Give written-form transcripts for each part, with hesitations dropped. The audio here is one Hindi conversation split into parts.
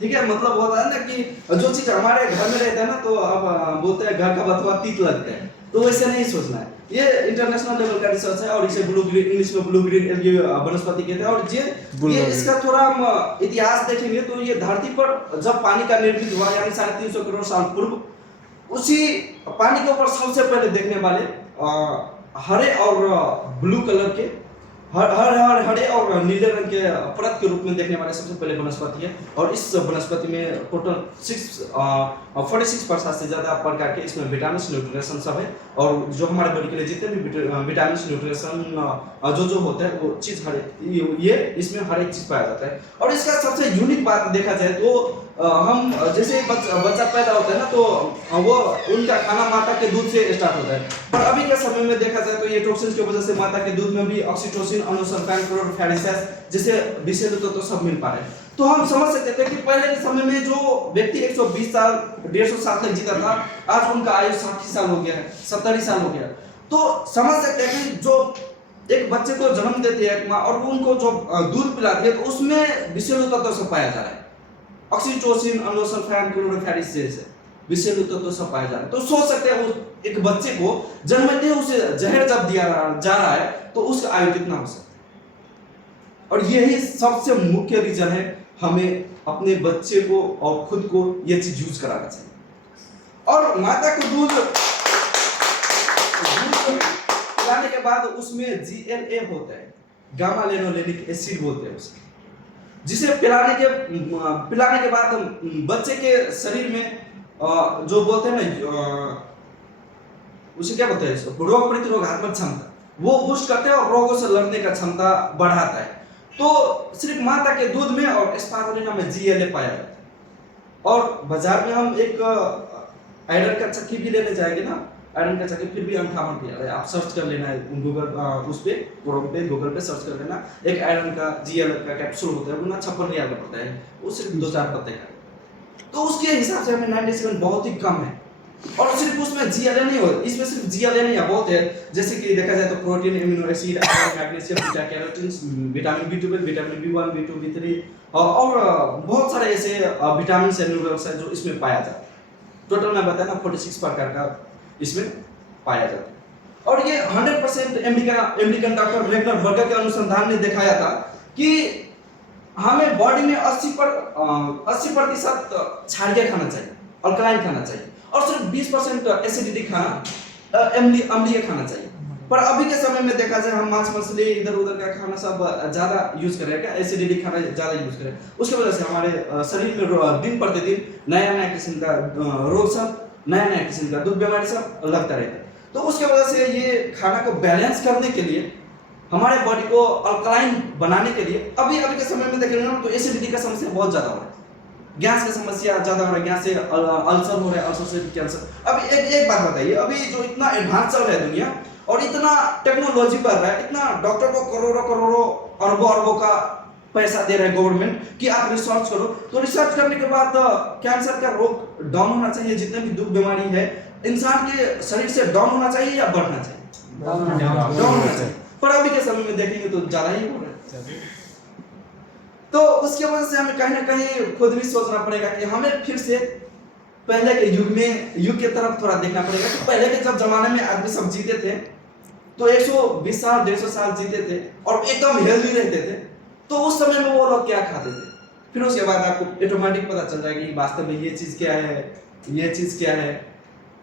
ठीक है, मतलब होता है ना कि जो चीज हमारे घर में रहता है ना, तो अब बोलते हैं घर का बथुआ तीत लगता है, तो वैसे नहीं सोचना है। ये इंटरनेशनल लेवल का रिसर्च है और इसे ब्लू ग्रीन, इंग्लिश में ब्लू ग्रीन एल्गी वनस्पति कहते हैं। और ये इसका थोड़ा हम इतिहास देखेंगे तो ये धरती पर जब पानी का निर्मित हुआ यानी 350 करोड़ साल पूर्व, उसी पानी के ऊपर सबसे पहले देखने वाले हरे और ब्लू कलर के हरे और नीले रंग के परत के रूप में देखने वाले सबसे पहले वनस्पति है। और इस वनस्पति में टोटल 46% से ज्यादा प्रकार के इसमें विटामिन न्यूट्रिशन सब है। और जो हमारे बॉडी के लिए जितने भी विटामिन न्यूट्रिशन जो होते हैं वो चीज ये इसमें हर एक चीज पाया जाता है। और इसका सबसे यूनिक बात देखा जाए तो हम जैसे बच्चा पैदा होता है ना, तो वो उनका खाना माता के दूध से स्टार्ट होता है। पर अभी के समय में देखा जाए तो ये टॉक्सिन्स की वजह से माता के दूध में भी ऑक्सीटोसिन, अनोसल्फान, क्लोरोफेरेसिस जैसे विषैले तत्व सब मिल पा रहे हैं। तो हम समझ सकते थे कि पहले के समय में जो व्यक्ति 120 साल 150 साल तक जीता था, आज उनका आयु 60 साल हो गया है, 70 साल हो गया। तो समझ सकते हैं कि जो एक बच्चे को जन्म देती है एक माँ और उनको जो दूध पिलाती है, तो उसमें विषैले तत्व सब पाया जा रहा है। ऑक्सीटोसिन, अनोसल्फान, क्लोरोफेरेसिस जैसे विषैले तत्व सब पाया जा रहा है। तो सोच सकते हैं उस एक बच्चे को जन्मते उसे जहर जब दिया जा रहा है तो उसका आयु कितना हो सकता है। और यही सबसे मुख्य रीजन है हमें अपने बच्चे को और खुद को ये चीज यूज कराना चाहिए। और माता को दूध पिलाने के बाद उसमें GLA होता है, गामा लेनोलेनिक एसिड बोलते हैं उसे, जिसे पिलाने के बाद बच्चे के शरीर में जो बोलते हैं ना, उसे क्या बोलते हैं, रोग प्रतिरोधात्मक क्षमता, वो बूस्ट करते हैं और रोगों से लड़ने का क्षमता बढ़ाता है। तो सिर्फ माता के दूध में और स्पारुलिना में GLA पाया जाता है। और बाजार में हम एक आयरन का चक्की भी लेने जाएंगे ना, आयरन का चक्की फिर भी 58 की है, आप सर्च कर लेना है गूगल उस पे क्रोम पे गूगल पे सर्च कर लेना। एक आयरन का GLA का कैप्सूल होता है, वो ना 56 रियाल का पड़ता है, वो सिर्फ 2-4 पत्ते का। तो उसके हिसाब से हमें 97 बहुत ही कम है। और सिर्फ उसमें GLA नहीं हो, इसमें सिर्फ GLA नहीं है, बहुत है। जैसे कि देखा जाए तो protein, amino acid, iron, magnesium, beta carotene, vitamin B12, vitamin B1, B2, B3 और बहुत सारे ऐसे विटामिन से मिनरल्स है जो इसमें पाया जाता है। टोटल मैं बताया ना 46 प्रकार का इसमें पाया जाता है। और ये 100% अमेरिकन डॉक्टर रेगनर बर्गर के अनुसंधान ने दिखाया था कि हमें बॉडी में 80% क्षारीय खाना चाहिए, अल्कलाइन खाना चाहिए, और सिर्फ 20% एसिडिटी खाना, अम्लीय खाना चाहिए। पर अभी के समय में देखा जाए हम मांस मछली इधर उधर का खाना सब ज्यादा यूज कर रहे हैं, क्या एसिडिटी खाना ज्यादा यूज कर रहे हैं। उसकी वजह से हमारे शरीर में दिन प्रतिदिन नया नया किस्म का रोग सब, नया नया किस्म का दुख बीमारी सब लगता रहता है। तो उसके वजह से ये खाना को बैलेंस करने के लिए, हमारे बॉडी को अल्कलाइन बनाने के लिए अभी के समय में देखेंगे ना तो एसिडिटी का समस्या बहुत ज्यादा हो रहा है, गैस की समस्या ज्यादा हो रहा है, गैस से अल्सर हो रहा है, अल्सर से कैंसर। अभी एक बात बताइए, अभी जो इतना एडवांस चल रहा है दुनिया और इतना टेक्नोलॉजी बढ़ रहा है, इतना डॉक्टर को करोड़ों अरबों का पैसा दे रहा है गवर्नमेंट कि आप रिसर्च करो, तो रिसर्च करने के बाद कैंसर का रोग डाउन होना चाहिए, जितने भी दुख बीमारी है इंसान के शरीर से डाउन होना चाहिए या बढ़ना चाहिए? डाउन होना चाहिए। पर अभी के समय में देखेंगे तो ज्यादा ही हो रहा है। तो उसके वजह से हमें कहीं ना कहीं खुद भी सोचना पड़ेगा कि हमें फिर से पहले के युग के तरफ थोड़ा देखना पड़ेगा। तो पहले के जब जमाने में आदमी सब जीते थे तो 120 साल 150 साल जीते थे और एकदम हेल्दी रहते थे, तो उस समय में वो लोग क्या खाते थे, फिर उसके बाद आपको ऑटोमेटिक पता चल जाएगा कि वास्तव में ये चीज क्या है, ये चीज क्या है,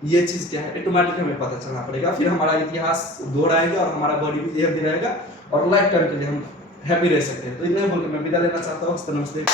ये चीज क्या है, ऑटोमेटिक हमें पता चलना पड़ेगा। फिर हमारा इतिहास दोहराएगा और हमारा बॉडी भी हेल्दी रहेगा और लाइफ टाइम के लिए हम हैप्पी रह सकते हैं। तो इतना बोल के मैं विदा लेना चाहता हूँ। नमस्ते।